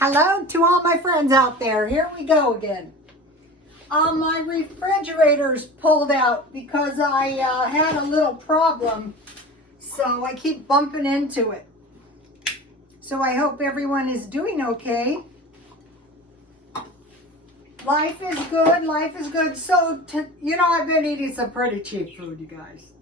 Hello to all my friends out there. Here we go again. My refrigerator's pulled out because I had a little problem, so I keep bumping into it. So I hope everyone is doing okay. Life is good, life is good. So, I've been eating some pretty cheap food, you guys.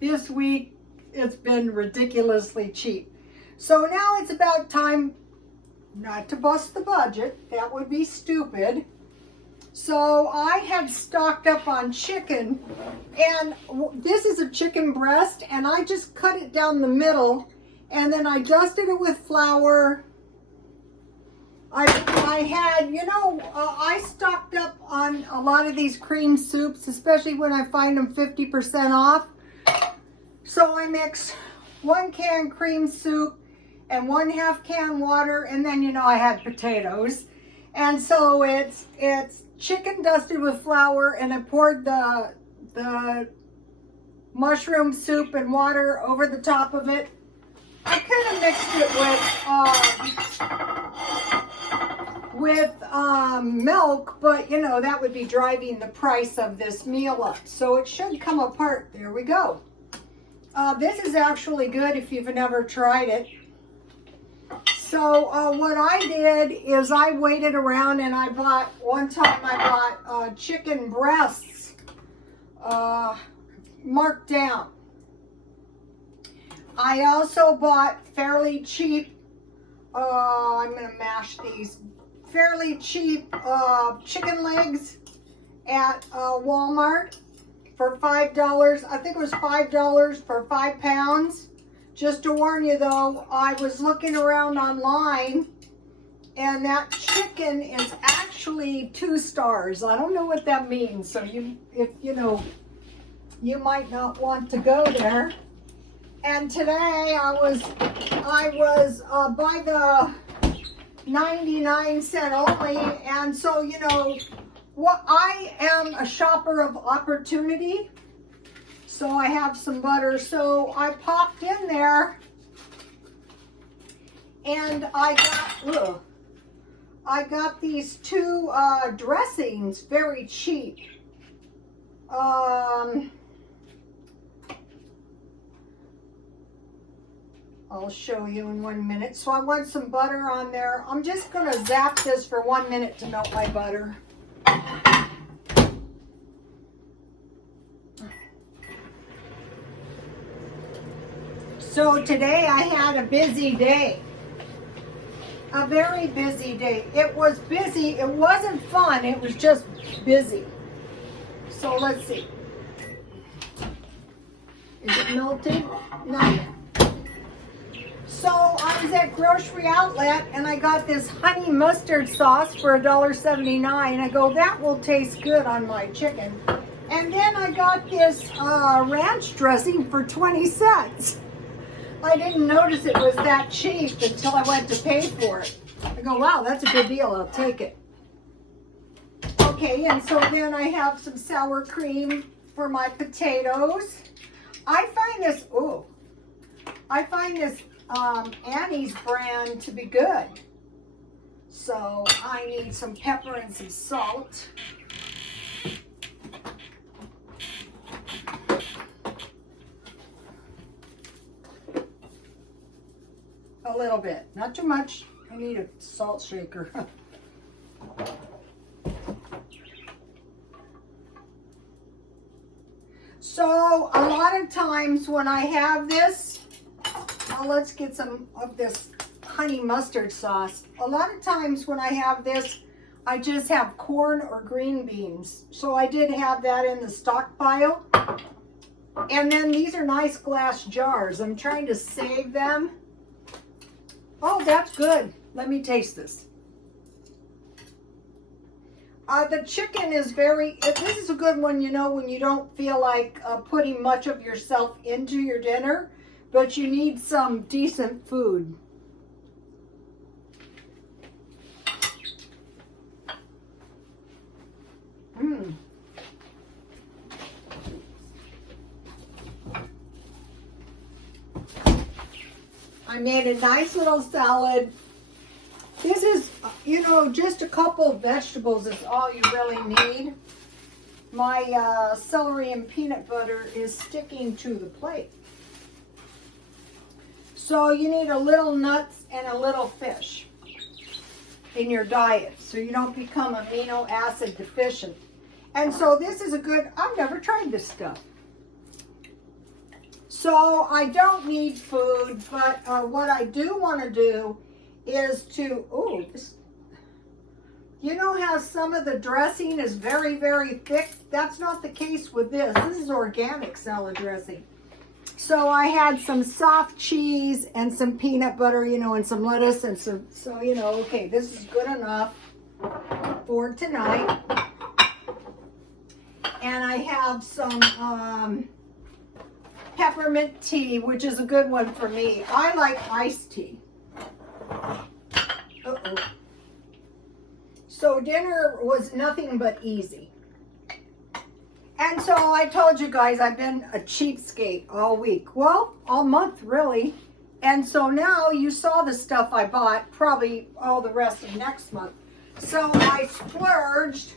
This week, it's been ridiculously cheap. So now it's about time not to bust the budget. That would be stupid. So I have stocked up on chicken, and this is a chicken breast, and I just cut it down the middle, and then I dusted it with flour. I stocked up on a lot of these cream soups, especially when I find them 50% off. So I mix 1 can cream soup and 1/2 can water, and then I had potatoes, and so it's chicken dusted with flour, and I poured the mushroom soup and water over the top of it. I kind of mixed it with milk, but that would be driving the price of this meal up, so it should come apart. There we go. This is actually good if you've never tried it. So what I did is I waited around, and one time I bought chicken breasts marked down. I also bought fairly cheap, I'm going to mash these, fairly cheap chicken legs at Walmart for $5. I think it was $5 for 5 pounds. Just to warn you though, I was looking around online, and that chicken is actually 2 stars. I don't know what that means, so you might not want to go there. And today I was by the 99-cent only, and so I am a shopper of opportunity. So I have some butter, so I popped in there, and I got these 2 dressings, very cheap. I'll show you in 1 minute. So I want some butter on there. I'm just gonna zap this for 1 minute to melt my butter. So today I had a busy day, a very busy day. It was busy, it wasn't fun, it was just busy. So let's see. Is it melted? No. So I was at Grocery Outlet, and I got this honey mustard sauce for $1.79. I go, that will taste good on my chicken. And then I got this ranch dressing for 20 cents. I didn't notice it was that cheap until I went to pay for it. I go, wow, that's a good deal, I'll take it. Okay, and so then I have some sour cream for my potatoes. I find this Annie's brand to be good. So I need some pepper and some salt. A little bit, not too much. I need a salt shaker. So a lot of times when I have this, let's get some of this honey mustard sauce. A lot of times when I have this, I just have corn or green beans. So I did have that in the stockpile. And then these are nice glass jars. I'm trying to save them. Oh, that's good. Let me taste this. The chicken is this is a good one, when you don't feel like putting much of yourself into your dinner, but you need some decent food. I made a nice little salad This is, you know, just a couple of vegetables is all you really need. My celery and peanut butter is sticking to the plate. So you need a little nuts and a little fish in your diet so you don't become amino acid deficient. And so this is a good, I've never tried this stuff. So I don't need food, but what I do want to do is to, oh, this, you know how some of the dressing is very, very thick? That's not the case with this. This is organic salad dressing. So I had some soft cheese and some peanut butter, you know, and some lettuce and some, so, you know, okay, this is good enough for tonight. And I have some peppermint tea, which is a good one for me. I like iced tea. Uh-oh. So dinner was nothing but easy. And so I told you guys I've been a cheapskate all week. Well, all month really. And so now you saw the stuff I bought, probably all the rest of next month. So I splurged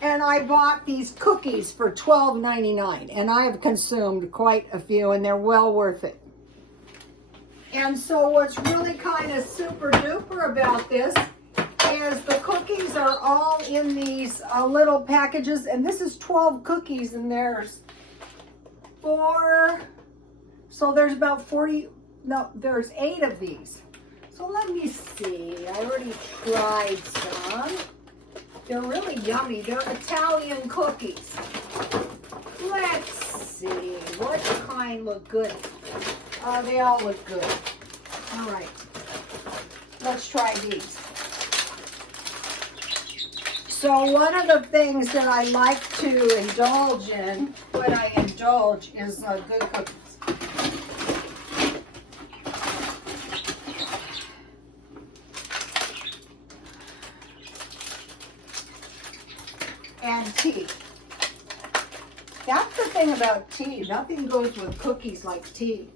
and I bought these cookies for $12.99. And I have consumed quite a few and they're well worth it. And so what's really kind of super duper about this is the cookies are all in these little packages, and this is 12 cookies, and there's 4, so there's about 40, no, there's 8 of these. So let me see, I already tried some. They're really yummy. They're Italian cookies. Let's see, what kind look good? They all look good. All right, let's try these. So one of the things that I like to indulge in when I indulge is good cookies. And tea. That's the thing about tea. Nothing goes with cookies like tea.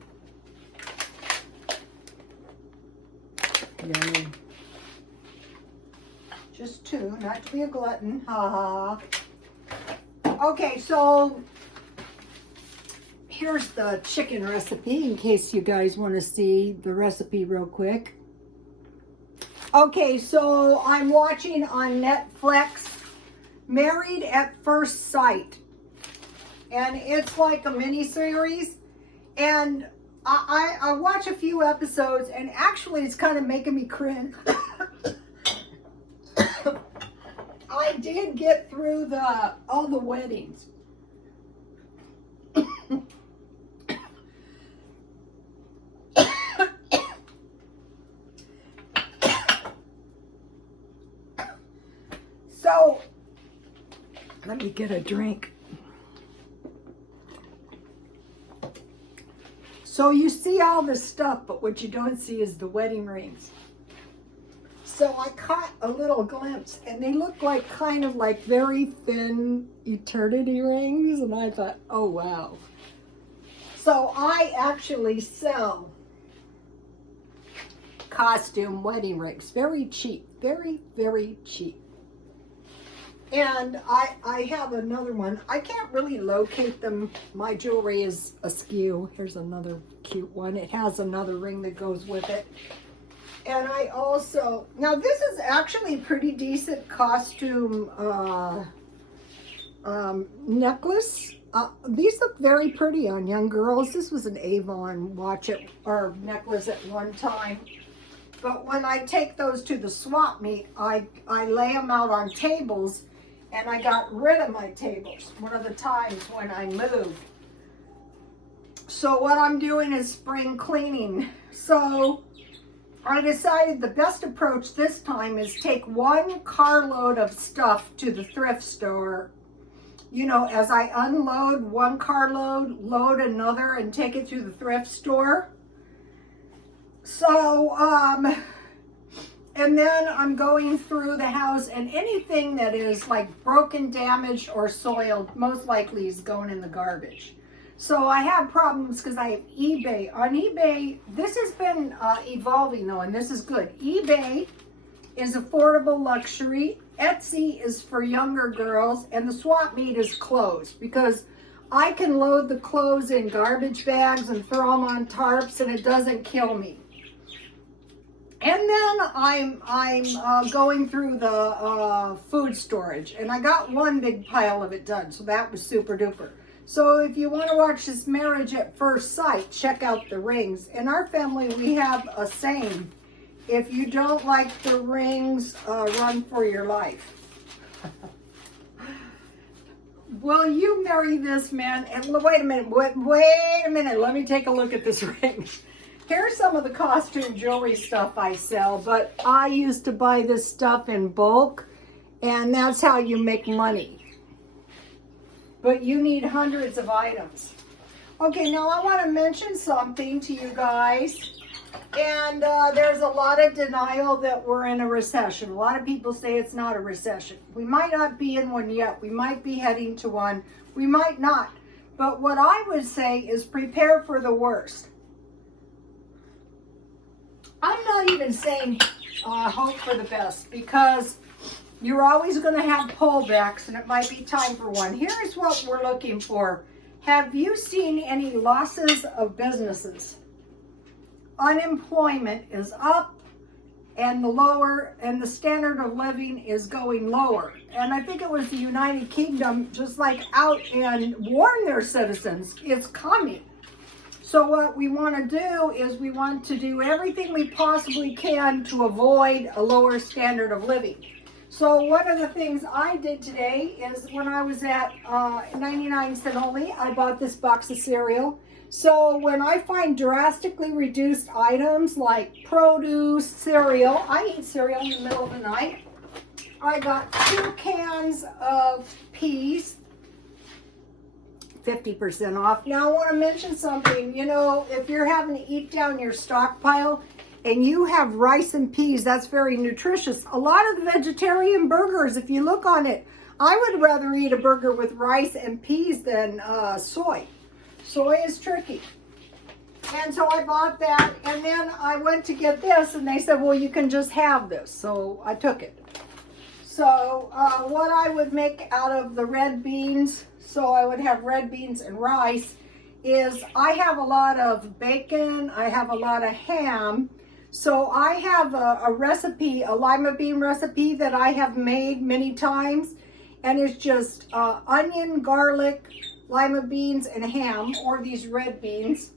Yummy. Just 2, not to be a glutton. Ha ha. Okay, so here's the chicken recipe in case you guys want to see the recipe real quick. Okay, so I'm watching on Netflix Married at First Sight. And it's like a mini-series. And I watch a few episodes and actually it's kind of making me cringe. I did get through all the weddings. So, let me get a drink. So you see all this stuff, but what you don't see is the wedding rings. So I caught a little glimpse, and they look like kind of like very thin eternity rings, and I thought, oh wow. So I actually sell costume wedding rings, very cheap, very, very cheap. And I have another one. I can't really locate them. My jewelry is askew. Here's another cute one. It has another ring that goes with it. And I also, now this is actually pretty decent costume necklace. These look very pretty on young girls. This was an Avon watch it or necklace at one time. But when I take those to the swap meet, I lay them out on tables, and I got rid of my tables one of the times when I moved. So what I'm doing is spring cleaning. So I decided the best approach this time is take 1 carload of stuff to the thrift store. You know, as I unload 1 carload, load another and take it to the thrift store. So, and then I'm going through the house, and anything that is like broken, damaged, or soiled, most likely is going in the garbage. So I have problems because I have eBay. On eBay, this has been evolving though, and this is good. eBay is affordable luxury. Etsy is for younger girls, and the swap meet is clothes, because I can load the clothes in garbage bags and throw them on tarps and it doesn't kill me. And then I'm going through the food storage, and I got one big pile of it done, so that was super duper. So if you want to watch this Marriage at First Sight, check out the rings. In our family, we have a saying: if you don't like the rings, run for your life. Will you marry this man? And wait a minute, wait a minute. Let me take a look at this ring. Here's some of the costume jewelry stuff I sell, but I used to buy this stuff in bulk, and that's how you make money. But you need hundreds of items. Okay, now I want to mention something to you guys. And there's a lot of denial that we're in a recession. A lot of people say it's not a recession. We might not be in one yet. We might be heading to one. We might not. But what I would say is prepare for the worst. I'm not even saying hope for the best, because you're always going to have pullbacks, and it might be time for one. Here's what we're looking for. Have you seen any losses of businesses? Unemployment is up, and the standard of living is going lower. And I think it was the United Kingdom just like out and warned their citizens, it's coming. So what we want to do is we want to do everything we possibly can to avoid a lower standard of living. So one of the things I did today is, when I was at 99 cents only, I bought this box of cereal. So when I find drastically reduced items like produce, cereal, I eat cereal in the middle of the night. I got 2 cans of peas, 50% off. Now I want to mention something. You know, if you're having to eat down your stockpile and you have rice and peas, that's very nutritious. A lot of the vegetarian burgers, if you look on it, I would rather eat a burger with rice and peas than soy. Soy is tricky. And so I bought that, and then I went to get this, and they said, well, you can just have this. So I took it. So what I would make out of the red beans, so I would have red beans and rice, is I have a lot of bacon, I have a lot of ham. So I have a recipe, a lima bean recipe that I have made many times, and it's just onion, garlic, lima beans, and ham, or these red beans,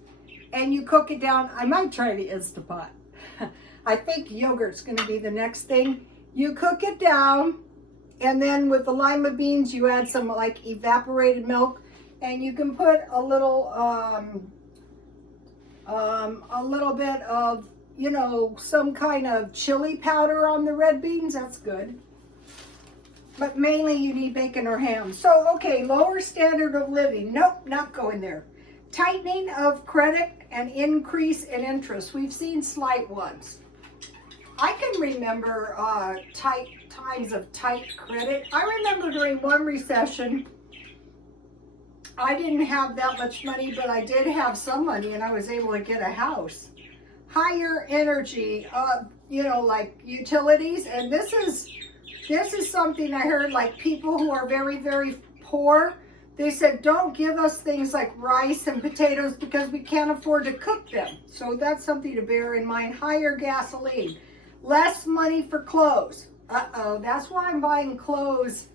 and you cook it down. I might try the Instapot. I think yogurt's going to be the next thing. You cook it down, and then with the lima beans, you add some like evaporated milk, and you can put a little bit of, you know, some kind of chili powder on the red beans. That's good. But mainly you need bacon or ham. So, okay, lower standard of living. Nope, not going there. Tightening of credit and increase in interest. We've seen slight ones. I can remember times of tight credit. I remember during one recession, I didn't have that much money, but I did have some money, and I was able to get a house. Higher energy, you know, like utilities, and this is something I heard, like people who are very, very poor, they said, don't give us things like rice and potatoes because we can't afford to cook them. So that's something to bear in mind. Higher gasoline, less money for clothes. That's why I'm buying clothes.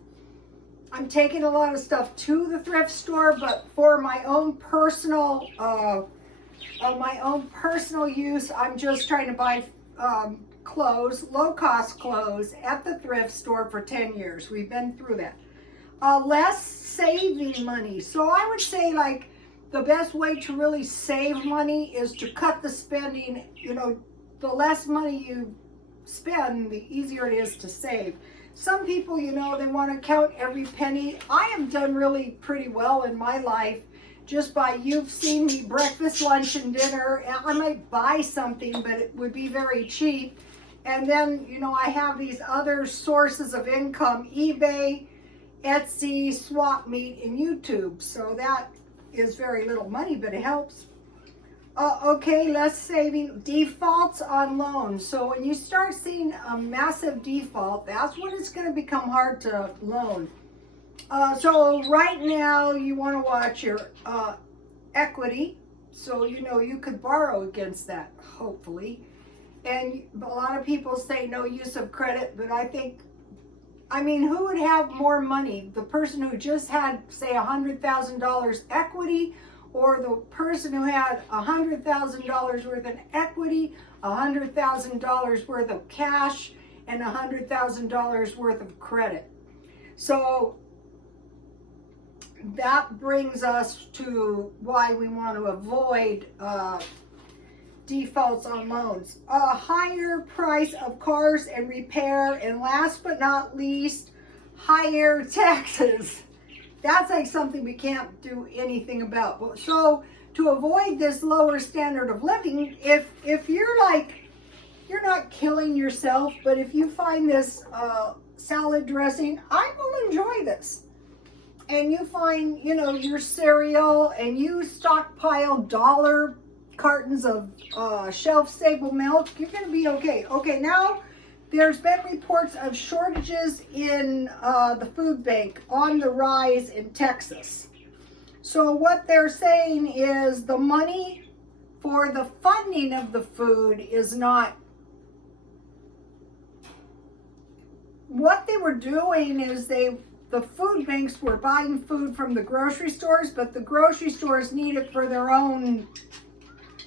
I'm taking a lot of stuff to the thrift store, but for my own personal use, I'm just trying to buy clothes, low-cost clothes at the thrift store for 10 years. We've been through that. Less saving money. So I would say, like, the best way to really save money is to cut the spending. You know, the less money you spend, the easier it is to save. Some people, you know, they want to count every penny. I have done really pretty well in my life just by, you've seen me breakfast, lunch, and dinner. I might buy something, but it would be very cheap. And then, you know, I have these other sources of income: eBay, Etsy, Swap Meet, and YouTube. So that is very little money, but it helps. Okay, less saving, defaults on loans. So when you start seeing a massive default, that's when it's going to become hard to loan. So right now you want to watch your equity. So you know you could borrow against that, hopefully. And a lot of people say no use of credit, but I mean, who would have more money? The person who just had, say, $100,000 equity, or the person who had $100,000 worth of equity, $100,000 worth of cash, and $100,000 worth of credit. So that brings us to why we want to avoid defaults on loans. A higher price of cars and repair, and last but not least, higher taxes. That's like something we can't do anything about. So to avoid this lower standard of living, if you're like, you're not killing yourself, but if you find this salad dressing, I will enjoy this. And you find, you know, your cereal, and you stockpile dollar cartons of shelf-stable milk, you're going to be okay. Okay, now there's been reports of shortages in the food bank on the rise in Texas. So what they're saying is the money for the funding of the food is not. What they were doing is the food banks were buying food from the grocery stores, but the grocery stores need it for their own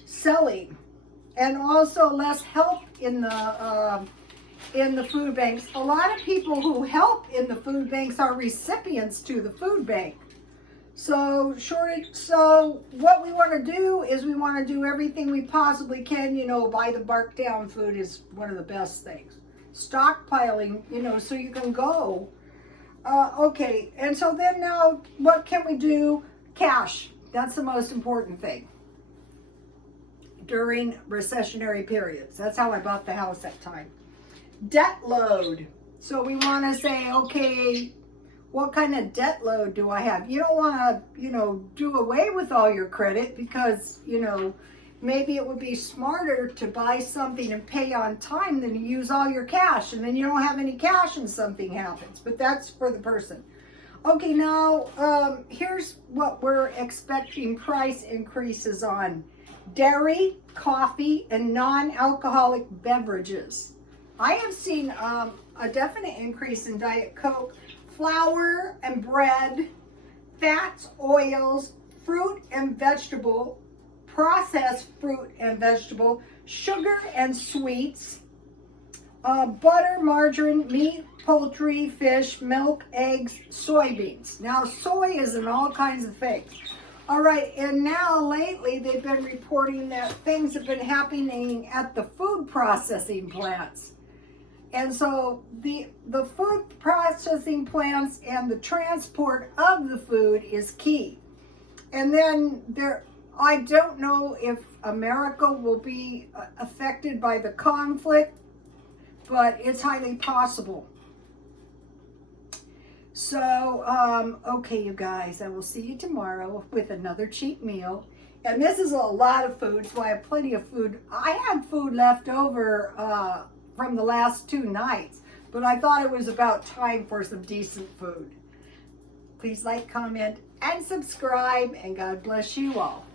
selling, and also less help in the food banks. A lot of people who help in the food banks are recipients to the food bank. So what we want to do is we want to do everything we possibly can. You know, buy the bark down food is one of the best things. Stockpiling, you know, so you can go. Okay, and so then now what can we do? Cash. That's the most important thing during recessionary periods. That's how I bought the house that time. Debt load. So we want to say, okay, what kind of debt load do I have? You don't want to, you know, do away with all your credit, because, you know, maybe it would be smarter to buy something and pay on time than to use all your cash, and then you don't have any cash and something happens. But that's for the person. Okay, now here's what we're expecting price increases on: dairy, coffee, and non-alcoholic beverages. I have seen a definite increase in Diet Coke, flour and bread, fats, oils, fruit and vegetable, processed fruit and vegetable, sugar and sweets, butter, margarine, meat, poultry, fish, milk, eggs, soybeans. Now, soy is in all kinds of things. All right, and now lately they've been reporting that things have been happening at the food processing plants. And so the food processing plants and the transport of the food is key. And then I don't know if America will be affected by the conflict, but it's highly possible. So, okay, you guys, I will see you tomorrow with another cheap meal. And this is a lot of food, so I have plenty of food. I had food left over from the last 2 nights, but I thought it was about time for some decent food. Please like, comment, and subscribe, and God bless you all.